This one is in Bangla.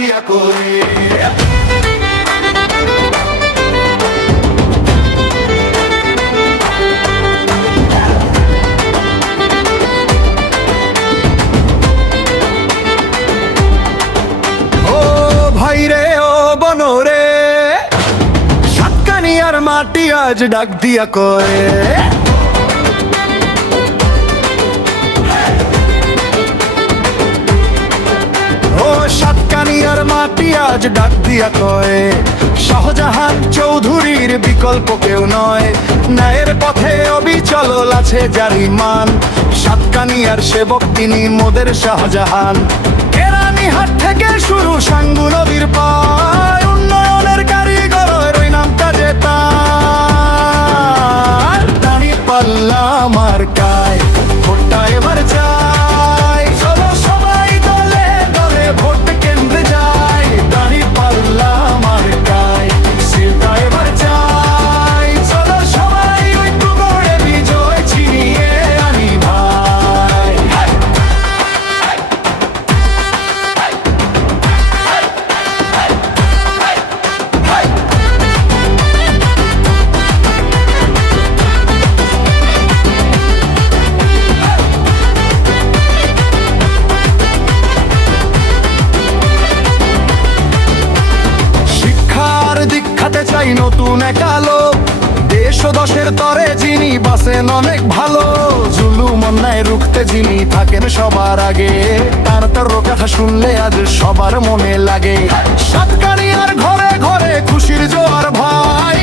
দিয়া করে। মাটি আজ ডাক দিয়া কয়ে, ও সাতকানিয়ার মাটি আজ ডাক দিয়া কয়ে, শাহজাহান চৌধুরীর বিকল্প কেউ নয়, ন্যায়ের পথে অবিচল আছে যার ঈমান, সাতকানিয়ার সেবক তিনি মোদের শাহজাহান। কেরানীহাট থেকে শুরু সাঙ্গু নদীর পায়, উন্নয়নের কারিগর ওই নামটা যেতা পাল্লা মার্কায় ভোটটা এবার চাই, চলো সবাই দলে দলে ভোট কেন্দ্রে যাই, দাঁড়ি পাল্লা মার্কায় সিলটা এবার চাই, চলো সবাই ঐক্য করে বিজয় ছিনিয়ে আনি ভাই। দীক্ষাতে চাই নতুন এক আলো, দেশ ও দশের তরে যিনি বাসেন অনেক ভালো, জুলুম অন্যায় রুখতে যিনি থাকেন সবার আগে, তার কথা শুনলে আজ সবার মনে লাগে। সাতকানিয়ার ঘরে ঘরে খুশির জোয়ার ভাই,